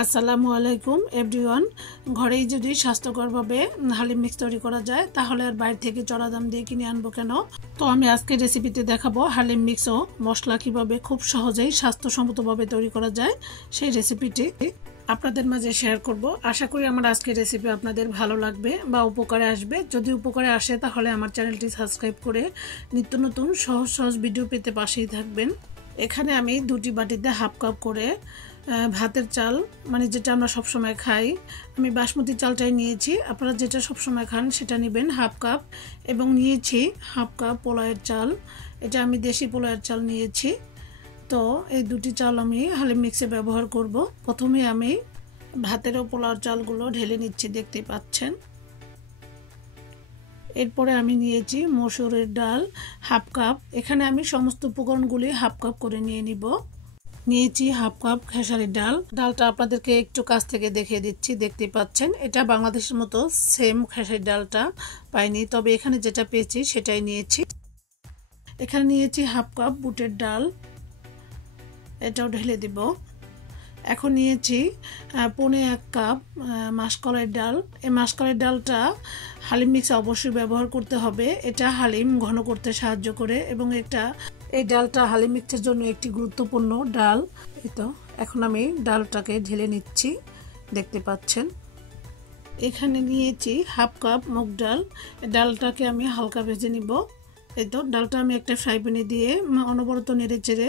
আসসালামু আলাইকুম এভরিওয়ান। ঘরেই যদি স্বাস্থ্যকরভাবে হালিম মিক্স তৈরি করা যায় তাহলে আর বাইরে থেকে চড়া দাম দিয়ে কিনে আনবো কেন। তো আমি আজকে রেসিপিতে দেখাবো হালিম মিক্স ও মশলা কিভাবে খুব সহজেই স্বাস্থ্যসম্মতভাবে তৈরি করা যায়। সেই রেসিপিটি আপনাদের মাঝে শেয়ার করব। আশা করি আমার আজকের রেসিপি আপনাদের ভালো লাগবে বা উপকারে আসবে। যদি উপকারে আসে তাহলে আমার চ্যানেলটি সাবস্ক্রাইব করে নিত্য নতুন সহজ সহজ ভিডিও পেতে পাশেই থাকবেন। এখানে আমি দুটি বাটিতে হাফ কাপ করে ভাতের চাল, মানে যেটা আমরা সবসময় খাই, আমি বাসমতি চালটাই নিয়েছি। আপনারা যেটা সবসময় খান সেটা নেবেন হাফ কাপ। এবং নিয়েছি হাফ কাপ পোলাওয়ের চাল, এটা আমি দেশি পোলাওয়ের চাল নিয়েছি। তো এই দুটি চাল আমি হালিম মিক্সে ব্যবহার করব। প্রথমে আমি ভাতের ও পোলাওর চালগুলো ঢেলে নিচ্ছি, দেখতে পাচ্ছেন। এরপরে আমি নিয়েছি মসুরের ডাল হাফ কাপ। এখানে আমি সমস্ত উপকরণগুলি হাফ কাপ করে নিয়ে নিব। নিয়েছি হাফ কাপ খেসারির ডাল। ডালটা আপনাদেরকে একটু কাছ থেকে দেখিয়ে দিচ্ছি, দেখতে পাচ্ছেন। এটা বাংলাদেশের মতো সেম খেসারির ডালটা পাইনি, তবে এখানে যেটা পেয়েছি সেটাই নিয়েছি। এখানে নিয়েছি হাফ কাপ বুটের ডাল, এটাও ঢেলে দিব। এখন নিয়েছি 1.25 কাপ মাসকলাইয়ের ডাল। এই মাসকলাইয়ের ডালটা হালিম মিক্সে অবশ্যই ব্যবহার করতে হবে। এটা হালিম ঘন করতে সাহায্য করে এবং এই ডালটা হালিম মিক্সের জন্য একটি গুরুত্বপূর্ণ ডাল। এই তো এখন আমি ডালটাকে ঢেলে নিচ্ছি, দেখতে পাচ্ছেন। এখানে নিয়েছি হাফ কাপ মুগ ডাল। ডালটাকে আমি হালকা ভেজে নিব। এই তো ডালটা আমি একটা ফ্রাই প্যানে দিয়ে অনবরত নেড়ে চেড়ে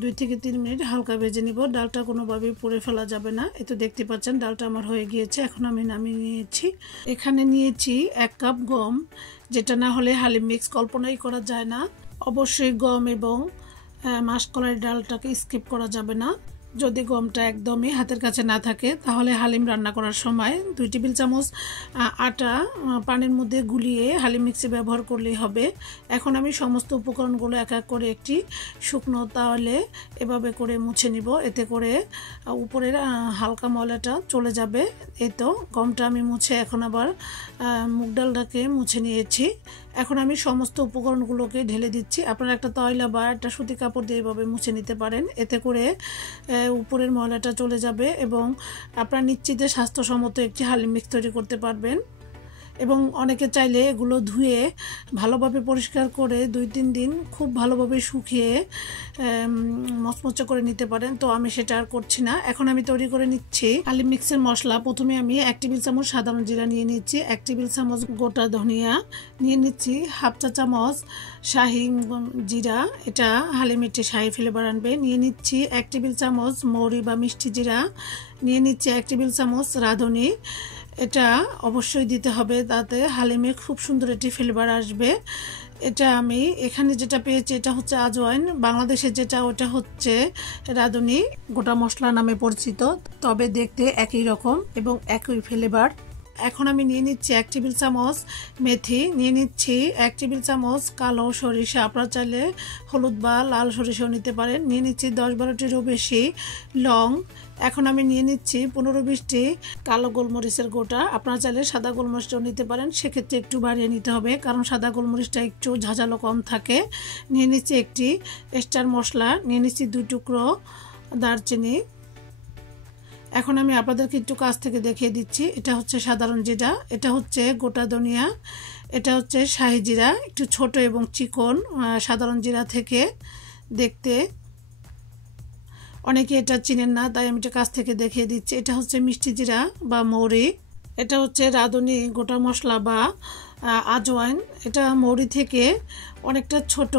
2 থেকে 3 মিনিট হালকা ভেজে নিব। ডালটা কোনোভাবেই পুড়ে ফেলা যাবে না। এই তো দেখতে পাচ্ছেন ডালটা আমার হয়ে গিয়েছে। এখন আমি নামিয়ে নিয়েছি। এখানে নিয়েছি 1 কাপ গম, যেটা না হলে হালিম মিক্স কল্পনাই করা যায় না। অবশ্যই গম এবং মাসকলাইয়ের ডালটাকে স্কিপ করা যাবে না। যদি গমটা একদমই হাতের কাছে না থাকে তাহলে হালিম রান্না করার সময় 2 টেবিল চামচ আটা পানির মধ্যে গুলিয়ে হালিম মিক্সে ব্যবহার করলেই হবে। এখন আমি সমস্ত উপকরণগুলো এক এক করে একটি শুকনো তাওয়ালে এভাবে করে মুছে নিব। এতে করে উপরের হালকা ময়লাটা চলে যাবে। এই তো গমটা আমি মুছে এখন আবার মুগ ডালটাকে মুছে নিয়েছি। এখন আমি সমস্ত উপকরণগুলোকে ঢেলে দিচ্ছি। আপনারা একটা তয়লা বা একটা সুতি কাপড় দিয়ে এভাবে মুছে নিতে পারেন। এতে করে উপরের ময়লাটা চলে যাবে এবং আপনারা নিশ্চিন্তে স্বাস্থ্যসম্মত একটি হালিম মিক্স তৈরি করতে পারবেন। এবং অনেকে চাইলে এগুলো ধুয়ে ভালোভাবে পরিষ্কার করে 2-3 দিন খুব ভালোভাবে শুকিয়ে মচমচে করে নিতে পারেন। তো আমি সেটা আর করছি না। এখন আমি তৈরি করে নিচ্ছি হালিম মিক্সের মশলা। প্রথমে আমি 1 টেবিল চামচ সাধারণ জিরা নিয়ে নিচ্ছি, 1 টেবিল চামচ গোটা ধনিয়া নিয়ে নিচ্ছি, হাফ চা চামচ শাহি জিরা, এটা হালিম একটি শাহি ফ্লেভার আনবে। নিয়ে নিচ্ছি 1 টেবিল চামচ মৌরি বা মিষ্টি জিরা, নিয়ে নিচ্ছি 1 টেবিল চামচ রাঁধুনি। এটা অবশ্যই দিতে হবে, তাতে হালিমে খুব সুন্দর একটি ফ্লেভার আসবে। এটা আমি এখানে যেটা পেয়েছি এটা হচ্ছে আজওয়াইন, বাংলাদেশে যেটা ওটা হচ্ছে রাঁধুনি, গোটা মশলা নামে পরিচিত, তবে দেখতে একই রকম এবং একই ফ্লেভার। এখন আমি নিয়ে নিচ্ছি 1 টেবিল চামচ মেথি, নিয়ে নিচ্ছি 1 টেবিল চামচ কালো সরিষা, আপনারা চাইলে হলুদ বা লাল সরিষাও নিতে পারেন। নিয়ে নিচ্ছি 10-12টিরও বেশি লং। এখন আমি নিয়ে নিচ্ছি 15-20টি কালো গোলমরিচের গোটা, আপনারা চাইলে সাদা গোলমরিচটাও নিতে পারেন, সেক্ষেত্রে একটু বাড়িয়ে নিতে হবে কারণ সাদা গোলমরিচটা একটু ঝাঁঝালো কম থাকে। নিয়ে নিচ্ছি একটি স্টার মশলা, নিয়ে নিচ্ছি 2 টুকরো দারচিনি। এখন আমি আপনাদেরকে একটু কাছ থেকে দেখিয়ে দিচ্ছি। এটা হচ্ছে সাধারণ জিরা, এটা হচ্ছে গোটা ধনিয়া, এটা হচ্ছে শাহি জিরা, একটু ছোট এবং চিকন সাধারণ জিরা থেকে দেখতে। অনেকে এটা চিনেন না, তাই আমি এটা কাছ থেকে দেখিয়ে দিচ্ছি। এটা হচ্ছে মিষ্টি জিরা বা মৌরি, এটা হচ্ছে রাঁধুনি গোটা মশলা বা আজওয়াইন, এটা মৌরি থেকে অনেকটা ছোট।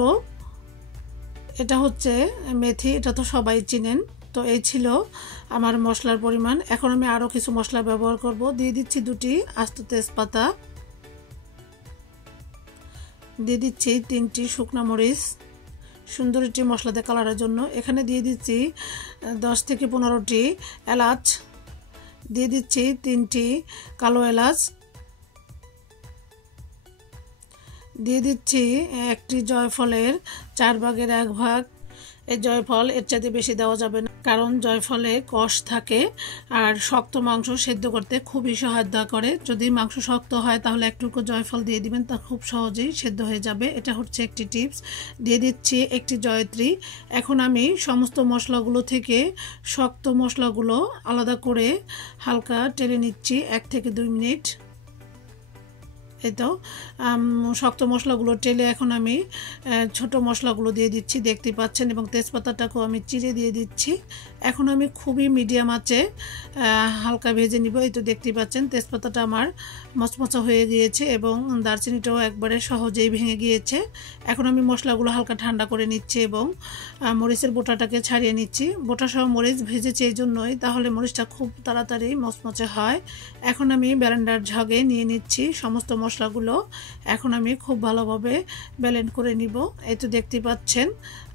এটা হচ্ছে মেথি, এটা তো সবাই চিনেন। তো এই ছিল আমার মশলার পরিমাণ। এখন আমি আরও কিছু মশলা ব্যবহার করব। দিয়ে দিচ্ছি 2টি আস্ত তেজপাতা, দিয়ে দিচ্ছি 3টি শুকনো মরিচ সুন্দর একটি মশলাতে কালারের জন্য। এখানে দিয়ে দিচ্ছি 10 থেকে 15টি এলাচ, দিয়ে দিচ্ছি 3টি কালো এলাচ, দিয়ে দিচ্ছি একটি জয়ফলের 4 ভাগের 1 ভাগ, এই জয়ফল এর চাইতে বেশি দেওয়া যাবে না, কারণ জয়ফলে কষ থাকে আর শক্ত মাংস সেদ্ধ করতে খুবই সহায়তা করে। যদি মাংস শক্ত হয় তাহলে একটুকু জয়ফল দিয়ে দিবেন, তা খুব সহজেই সেদ্ধ হয়ে যাবে। এটা হচ্ছে একটি টিপস। দিয়ে দিচ্ছি একটি জয়ত্রী। এখন আমি সমস্ত মশলাগুলো থেকে শক্ত মশলাগুলো আলাদা করে হালকা টেলে নিচ্ছি 1 থেকে 2 মিনিট। এই তো শক্ত মশলাগুলো টেলে এখন আমি ছোট মশলাগুলো দিয়ে দিচ্ছি, দেখতে পাচ্ছেন, এবং তেজপাতাটাকেও আমি চিড়ে দিয়ে দিচ্ছি। এখন আমি খুবই মিডিয়াম আঁচে হালকা ভেজে নিব। এই তো দেখতে পাচ্ছেন তেজপাতাটা আমার মচমচা হয়ে গিয়েছে এবং দারচিনিটাও একবারে সহজেই ভেঙে গিয়েছে। এখন আমি মশলাগুলো হালকা ঠান্ডা করে নিচ্ছি এবং মরিচের বোটাটাকে ছাড়িয়ে নিচ্ছি। বোটা সহ মরিচ ভেজেছি এই জন্যই, তাহলে মরিচটা খুব তাড়াতাড়ি মচমচে হয়। এখন আমি ব্লেন্ডার ঝাগে নিয়ে নিচ্ছি সমস্ত মশলাগুলো। এখন আমি খুব ভালোভাবে ব্লেন্ড করে নিব। এই তো দেখতে পাচ্ছেন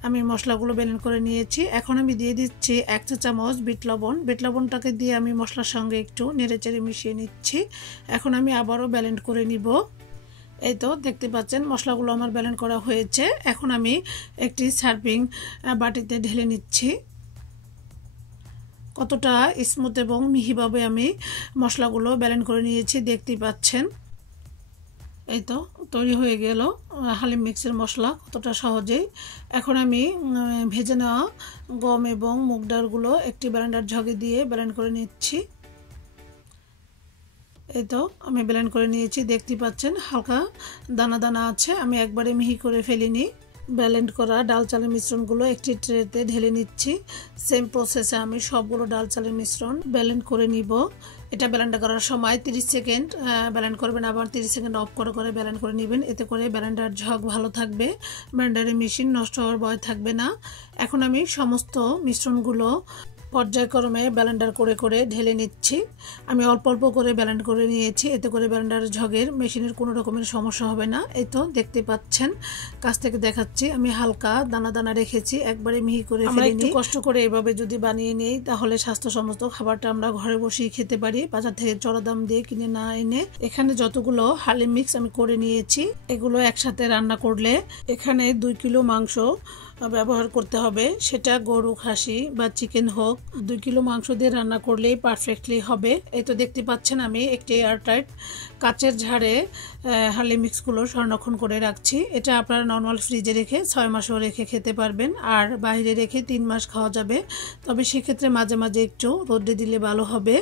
আমি মশলাগুলো ব্লেন্ড করে নিয়েছি। এখন আমি দিয়ে দিচ্ছি 1 চা চামচ বিট লবণ। বিট লবণটাকে দিয়ে আমি মশলার সঙ্গে একটু নেড়েচেড়ে মিশিয়ে নিচ্ছি। এখন আমি আবারও ব্লেন্ড করে নিব। এই তো দেখতে পাচ্ছেন মশলাগুলো আমার ব্লেন্ড করা হয়েছে। এখন আমি একটি সার্ভিং বাটিতে ঢেলে নিচ্ছি। কতটা স্মুথ এবং মিহিভাবে আমি মশলাগুলো ব্লেন্ড করে নিয়েছি দেখতেই পাচ্ছেন। এই তো তৈরি হয়ে গেল হালিম মিক্সের মশলা কতটা সহজেই। এখন আমি ভেজে নেওয়া গম এবং মুগ ডালগুলো একটি ব্লেন্ডার ঝগে দিয়ে ব্লেন্ড করে নিচ্ছি। এই তো আমি ব্লেন্ড করে নিয়েছি, দেখতে পাচ্ছেন হালকা দানা দানা আছে, আমি একবারে মিহি করে ফেলিনি। ব্লেন্ড করা ডাল চালের মিশ্রণগুলো একটি ট্রেতে ঢেলে নিচ্ছি। সেম প্রসেসে আমি সবগুলো ডাল চালের মিশ্রণ ব্লেন্ড করে নিব। এটা ব্লেন্ড করার সময় 30 সেকেন্ড ব্লেন্ড করবেন, আবার 30 সেকেন্ড অফ করে করে ব্লেন্ড করে নেবেন। এতে করে ব্লেন্ডার ঝগ ভালো থাকবে, ব্লেন্ডারের মেশিন নষ্ট হওয়ার ভয় থাকবে না। এখন আমি সমস্ত মিশ্রণগুলো পর্যায়ক্রমে ব্লেন্ডার করে করে ঢেলে নিচ্ছি। আমি অল্প অল্প করে ব্লেন্ড করে নিয়েছি, এতে করে ব্লেন্ডার ঝগের মেশিনের কোনো রকমের সমস্যা হবে না। এই তো দেখতে পাচ্ছেন, কাছ থেকে দেখাচ্ছি, আমি হালকা দানা দানা রেখেছি, একবারে মিহি করে ফেলিনি। আমরা একটু কষ্ট করে এভাবে যদি বানিয়ে নেই তাহলে স্বাস্থ্যসম্মত খাবারটা আমরা ঘরে বসেই খেতে পারি, বাজার থেকে চড়া দাম দিয়ে কিনে না এনে। এখানে যতগুলো হালিম মিক্স আমি করে নিয়েছি এগুলো একসাথে রান্না করলে এখানে 2 কিলো মাংস ব্যবহার করতে হবে, সেটা গরু, খাসি বা চিকেন হোক। 2 কিলো মাংস দিয়ে রান্না করলেই পারফেক্টলি হবে। এই তো দেখতে পাচ্ছেন আমি একটি এয়ারটাইট কাচের ঝাড়ে হালিম মিক্সগুলো সংরক্ষণ করে রাখছি। এটা আপনারা নর্মাল ফ্রিজে রেখে 6 মাসও রেখে খেতে পারবেন, আর বাইরে রেখে 3 মাস খাওয়া যাবে। তবে সেক্ষেত্রে মাঝে মাঝে একটু রোদে দিলে ভালো হবে।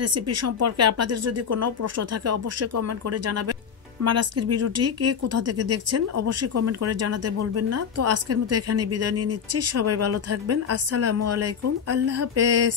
রেসিপি সম্পর্কে আপনাদের যদি কোনো প্রশ্ন থাকে অবশ্যই কমেন্ট করে জানাবেন। আমার আজকের ভিডিওটি কে কোথা থেকে দেখছেন অবশ্যই কমেন্ট করে জানাতে বলবেন না। তো আজকের মতো এখানে বিদায় নিয়ে নিচ্ছি। সবাই ভালো থাকবেন। আসসালামু আলাইকুম, আল্লাহ হাফেজ।